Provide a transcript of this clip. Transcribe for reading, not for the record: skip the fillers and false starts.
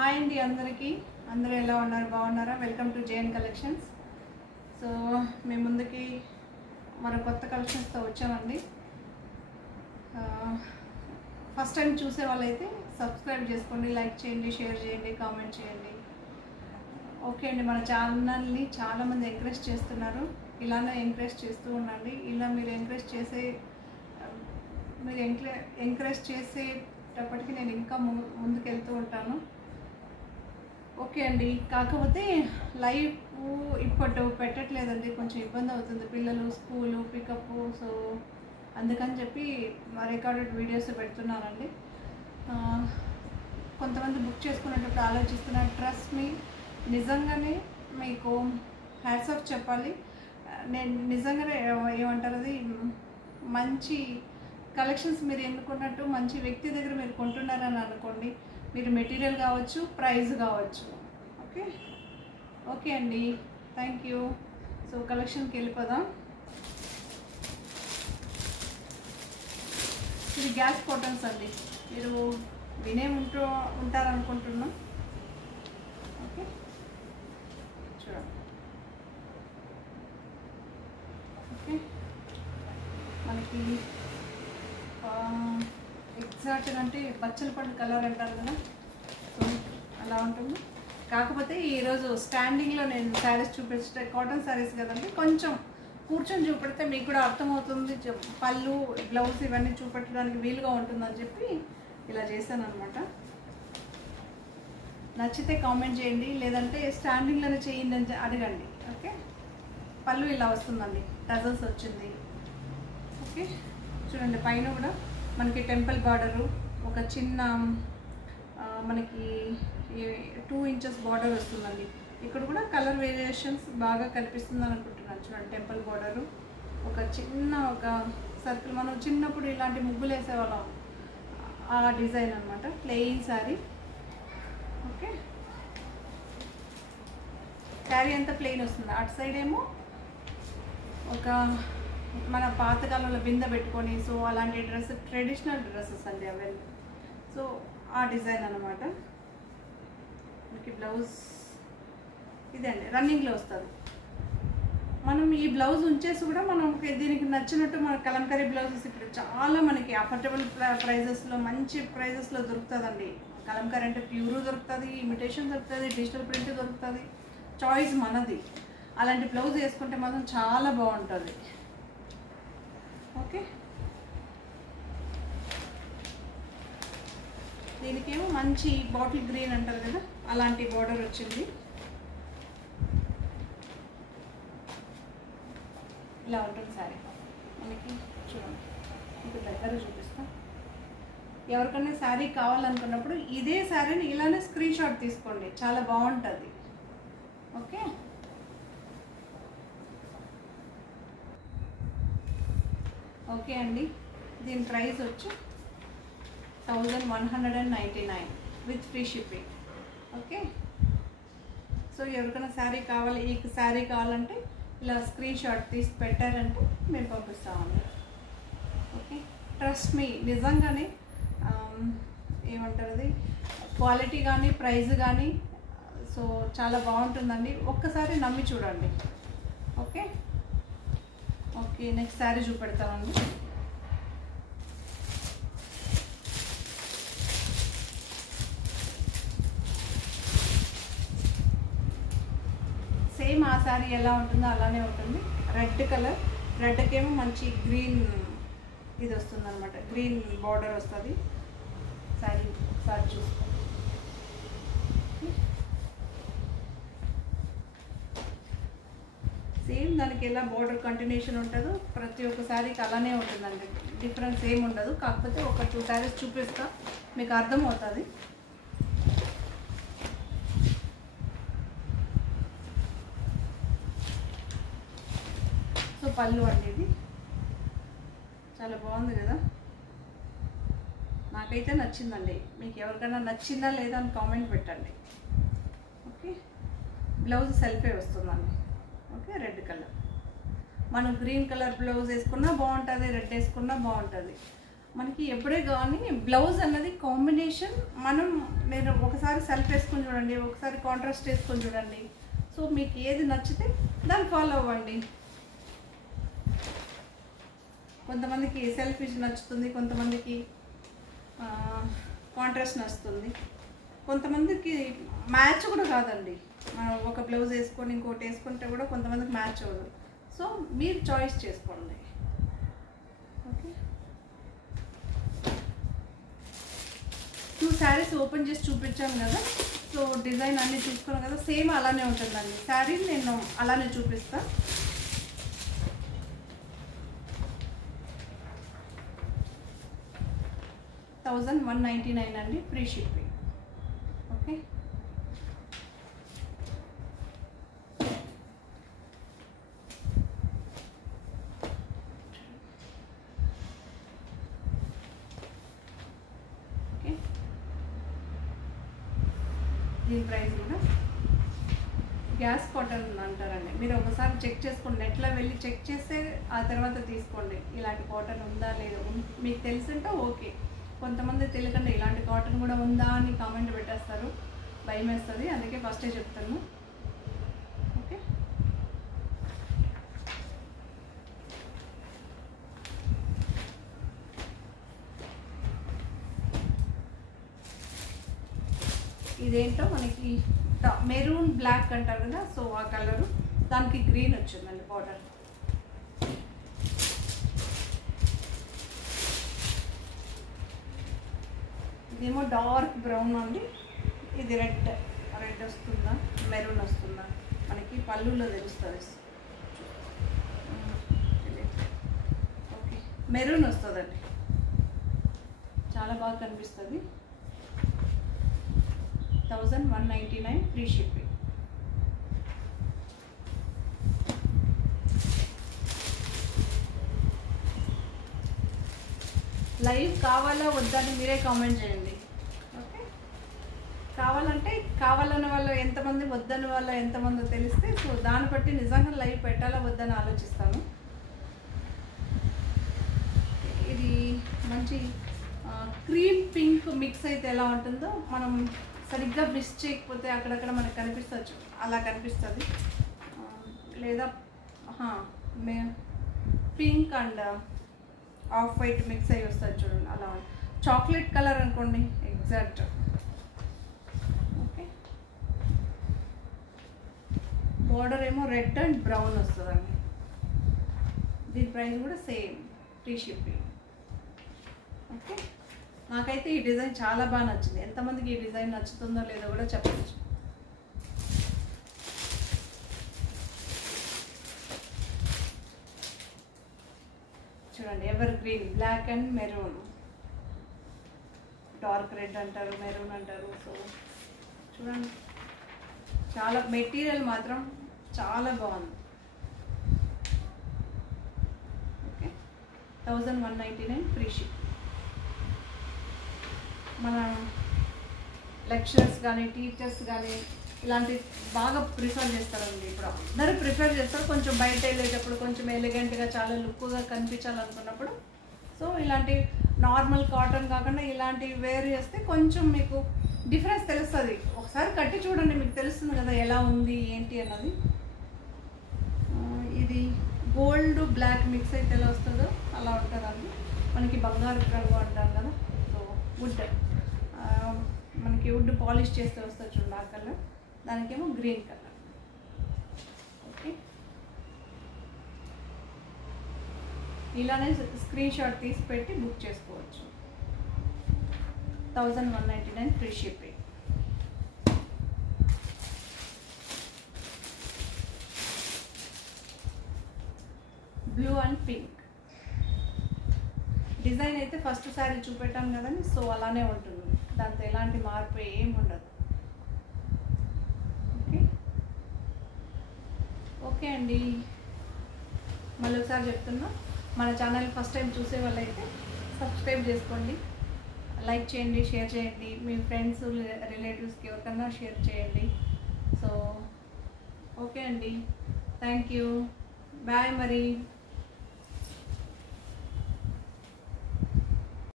Hi అండి అందరికీ. అందరూ ఎలా ఉన్నారు? బాగున్నారా? Welcome to JN collections. So మేము ముందుకి మన కొత్త కలెక్షన్స్తో వచ్చామండి. ఫస్ట్ టైం చూసే వాళ్ళైతే సబ్స్క్రైబ్ చేసుకోండి, లైక్ చేయండి, షేర్ చేయండి, కామెంట్ చేయండి. ఓకే అండి, మన ఛానల్ని చాలామంది ఎంకరేజ్ చేస్తున్నారు. ఇలానే ఎంకరేజ్ చేస్తూ ఉండండి. ఇలా మీరు ఎంకరేజ్ చేసేటప్పటికి నేను ఇంకా ముందుకు వెళ్తూ ఉంటాను. ఓకే అండి, కాకపోతే లైవ్ ఇప్పుడు పెట్టట్లేదండి, కొంచెం ఇబ్బంది అవుతుంది. పిల్లలు స్కూలు పికప్, సో అందుకని చెప్పి రికార్డెడ్ వీడియోస్ పెడుతున్నానండి. కొంతమంది బుక్ చేసుకునేటప్పుడు ఆలోచిస్తున్నారు. ట్రస్ట్ మీ, నిజంగానే మీకు హ్యాట్స్ ఆఫ్ చెప్పాలి. నేను నిజంగానే ఏమంటారు, అది మంచి కలెక్షన్స్ మీరు ఎన్నుకున్నట్టు మంచి వ్యక్తి దగ్గర మీరు కొంటున్నారని అనుకోండి. మీరు మెటీరియల్ కావచ్చు, ప్రైస్ కావచ్చు. ఓకే ఓకే అండి, థ్యాంక్ యూ. సో కలెక్షన్కి వెళ్ళిపోదాం. ఇది గ్యాస్ కాటన్స్ అండి, మీరు వినే ఉంటారనుకుంటున్నాం. ఓకే చూడండి. ఓకే, మనకి ఎగ్జాక్ట్గా అంటే బచ్చల పండు కలర్ అంటారు కదా, సో అలా ఉంటుంది. కాకపోతే ఈరోజు స్టాండింగ్లో నేను శారీస్ చూపించే కాటన్ శారీస్ కదండి, కొంచెం కూర్చొని చూపెడితే మీకు కూడా అర్థమవుతుంది. పళ్ళు, బ్లౌజ్ ఇవన్నీ చూపెట్టడానికి వీలుగా ఉంటుందని చెప్పి ఇలా చేశాను అనమాట. నచ్చితే కామెంట్ చేయండి, లేదంటే స్టాండింగ్లోనే చేయండి అని అడగండి. ఓకే, పళ్ళు ఇలా వస్తుందండి, టజల్స్ వచ్చింది. ఓకే చూడండి, పైన కూడా మనకి టెంపుల్ బార్డరు, ఒక చిన్న మనకి 2 ఇంచెస్ బార్డర్ వస్తుందండి. ఇక్కడ కూడా కలర్ వేరియేషన్స్ బాగా కనిపిస్తుంది అనుకుంటున్నాను. చూడండి, టెంపుల్ బార్డరు, ఒక సర్కిల్. మనం చిన్నప్పుడు ఇలాంటి ముగ్గులు వేసేవాళ్ళం, ఆ డిజైన్ అనమాట. ప్లెయిన్ శారీ. ఓకే, శారీ అంతా ప్లెయిన్ వస్తుంది. అటు సైడ్ ఏమో ఒక మన పాతకాలంలో బిందె పెట్టుకొని, సో అలాంటి డ్రెస్, ట్రెడిషనల్ డ్రెస్సెస్ అండి అవన్నీ. సో ఆ డిజైన్ అనమాట. మనకి బ్లౌజ్ ఇదండి, రన్నింగ్లో వస్తుంది. మనం ఈ బ్లౌజ్ ఉంచేసి కూడా మనం దీనికి నచ్చినట్టు మన కలంకారీ బ్లౌజెస్ ఇప్పుడు చాలా మనకి అఫోర్డబుల్ ప్రైజెస్లో, మంచి ప్రైజెస్లో దొరుకుతుందండి. కలంకారీ అంటే ప్యూర్ దొరుకుతుంది, ఇమిటేషన్ దొరుకుతుంది, డిజిటల్ ప్రింట్ దొరుకుతుంది. చాయిస్ మనది. అలాంటి బ్లౌజ్ వేసుకుంటే మాత్రం చాలా బాగుంటుంది. ఓకే, దీనికేమో మంచి బాటిల్ గ్రీన్ అంటారు కదా, అలాంటి బార్డర్ వచ్చింది. ఇలా ఉంటుంది శారీ మనకి. చూడండి, మీకు దగ్గర చూపిస్తాం. ఎవరికైనా శారీ కావాలనుకున్నప్పుడు ఇదే శారీని ఇలానే స్క్రీన్ షాట్ తీసుకోండి, చాలా బాగుంటుంది. ఓకే, ఓకే అండి, దీని ప్రైస్ వచ్చి 1199 with free shipping. Okay, so ఎవరికైనా శారీ కావాలి, ఈ శారీ కావాలంటే ఇలా స్క్రీన్ షాట్ తీసి పెట్టారంటే మేము పంపిస్తామండి. ఓకే, ట్రస్ట్ మీ, నిజంగానే ఏమంటారు, అది క్వాలిటీ కానీ ప్రైస్ కానీ సో చాలా బాగుంటుందండి. ఒక్కసారి నమ్మి చూడండి. ఓకే ఓకే, నెక్స్ట్ శారీ చూపెడతామండి. సేమ్ ఆ శారీ ఎలా ఉంటుందో అలానే ఉంటుంది. రెడ్ కలర్, రెడ్కేమో మంచి గ్రీన్ ఇది వస్తుంది అనమాట, గ్రీన్ బార్డర్ వస్తుంది. శారీ చూసుకోండి. సేమ్ దానికి ఎలా బార్డర్ కంటిన్యూషన్ ఉంటుందో ప్రతి ఒక్క శారీకి అలానే ఉంటుందండి, డిఫరెన్స్ ఏమి ఉండదు. కాకపోతే ఒక 2 శారీస్ చూపిస్తా, మీకు అర్థమవుతుంది. సో పళ్ళు అండి, ఇది చాలా బాగుంది కదా, నాకైతే నచ్చిందండి. మీకు ఎవరికైనా నచ్చిందా లేదా అని కామెంట్ పెట్టండి. ఓకే, బ్లౌజ్ సెల్ఫే వస్తుందండి. Okay, red colour. మనం గ్రీన్ కలర్ బ్లౌజ్ వేసుకున్నా బాగుంటుంది, రెడ్ వేసుకున్నా బాగుంటుంది. మనకి ఎప్పుడే కానీ బ్లౌజ్ అన్నది కాంబినేషన్ మీరు ఒకసారి సెల్ఫ్ వేసుకొని చూడండి, ఒకసారి కాంట్రాస్ట్ వేసుకొని చూడండి. సో మీకు ఏది నచ్చితే దాన్ని ఫాలో అవ్వండి. కొంతమందికి సెల్ఫ్ నచ్చుతుంది, కొంతమందికి కాంట్రాస్ట్ నచ్చుతుంది, కొంతమందికి మ్యాచ్ కూడా కాదండి. మనం ఒక బ్లౌజ్ వేసుకొని ఇంకోటి వేసుకుంటే కూడా కొంతమందికి మ్యాచ్ అవ్వదు. సో మీరు చాయిస్ చేసుకోండి. ఓకే, 2 శారీస్ ఓపెన్ చేసి చూపించాను కదా. సో డిజైన్ అన్నీ చూసుకున్నాం కదా, సేమ్ అలానే ఉంటుందండి. శారీని నేను అలానే చూపిస్తాను. $1199 అండి, ఫ్రీ షిప్పింగ్. ఓకే, దీని ప్రైస్ కూడా గ్యాస్ కాటన్ అంటారండి. మీరు ఒకసారి చెక్ చేసుకోండి, నెట్లో వెళ్ళి చెక్ చేస్తే ఆ తర్వాత తీసుకోండి. ఇలాంటి కాటన్ ఉందా లేదా మీకు తెలిసింటే ఓకే. కొంతమంది తెలియకుండా ఇలాంటి కాటన్ కూడా ఉందా అని కామెంట్ పెట్టేస్తారు, భయం వేస్తుంది. అందుకే ఫస్టే చెప్తాను. ఓకే, ఇదేంటో మనకి మెరూన్ బ్లాక్ అంటారు కదా, సో ఆ కలరు, దానికి గ్రీన్ వచ్చిందండి బార్డర్. ఇదేమో డార్క్ బ్రౌన్ అండి, ఇది రెడ్ వస్తుందా మెరూన్ వస్తుందా మనకి పళ్ళులో తెలుస్తుంది. ఓకే, మెరూన్ వస్తుందండి, చాలా బాగా కనిపిస్తుంది. 1199 ఫ్రీ షిప్పింగ్. లైవ్ కావాలా వద్దని మీరే కామెంట్ చేయండి. ఓకే, కావాలన్న వాళ్ళు ఎంతమంది, వద్దని వాళ్ళు ఎంతమందో తెలిస్తే సో దాన్ని బట్టి నిజంగా లైవ్ పెట్టాలా వద్దని ఆలోచిస్తాను. ఇది మంచి క్రీమ్ పింక్ మిక్స్ అయితే ఎలా ఉంటుందో, మనం సరిగ్గా మిస్ చేయకపోతే అక్కడక్కడ మనకు కనిపిస్తుంది, అలా కనిపిస్తుంది. లేదా pink and off white mix అయ్యి వస్తుంది చూడండి, అలా చాక్లెట్ కలర్ అనుకోండి ఎగ్జాక్ట్. ఓకే, బార్డర్ ఏమో రెడ్ అండ్ బ్రౌన్ వస్తుందండి. దీని ప్రైస్ కూడా సేమ్, ఫ్రీ షిప్పింగ్. ఓకే, నాకైతే ఈ డిజైన్ చాలా బాగా నచ్చింది. ఎంతమందికి ఈ డిజైన్ నచ్చుతుందో లేదో కూడా చెప్పచ్చు. చూడండి, evergreen black and maroon, dark red అంటారు, మెరూన్ అంటారు. సో చూడండి, చాలా మెటీరియల్ మాత్రం చాలా బాగుంది. Okay, 1199 free ship. మన లెక్చరర్స్ కానీ టీచర్స్ కానీ ఇలాంటి బాగా ప్రిఫర్ చేస్తారండి. ఇప్పుడు అందరూ ప్రిఫర్ చేస్తారు. కొంచెం బయట వెళ్ళేటప్పుడు కొంచెం ఎలిగెంట్గా చాలా లుక్గా కనిపించాలనుకున్నప్పుడు సో ఇలాంటి నార్మల్ కాటన్ కాకుండా ఇలాంటివి వేర్ చేస్తే కొంచెం మీకు డిఫరెన్స్ తెలుస్తుంది. ఒకసారి కట్టి చూడండి, మీకు తెలుస్తుంది కదా ఎలా ఉంది ఏంటి అన్నది. ఇది గోల్డ్ బ్లాక్ మిక్స్ అయితే ఎలా వస్తుందో అలా ఉంటుందండి. మనకి బంగారు రంగు అంటాం కదా, సో వుడ్, మనకి వుడ్ పాలిష్ చేస్తే వస్తుంది చూడండి ఆ కలర్, దానికేమో గ్రీన్ కలర్. ఓకే, ఇలానే స్క్రీన్ షాట్ తీసి పెట్టి బుక్ చేసుకోవచ్చు. 1199 free shipping. Blue and pink design అయితే ఫస్ట్ సారీ చూపెట్టాం కదండి, సో అలానే ఉంటుంది, దాంతో ఎలాంటి మార్పు ఏమి ఉండదు. ఓకే ఓకే అండి, మళ్ళీ ఒకసారి చెప్తున్నా, మన ఛానల్ ఫస్ట్ టైం చూసే వాళ్ళైతే సబ్స్క్రైబ్ చేసుకోండి, లైక్ చేయండి, షేర్ చేయండి, మీ ఫ్రెండ్స్ రిలేటివ్స్కి ఎవరికన్నా షేర్ చేయండి. సో ఓకే అండి, థ్యాంక్ యూ, బాయ్ మరి.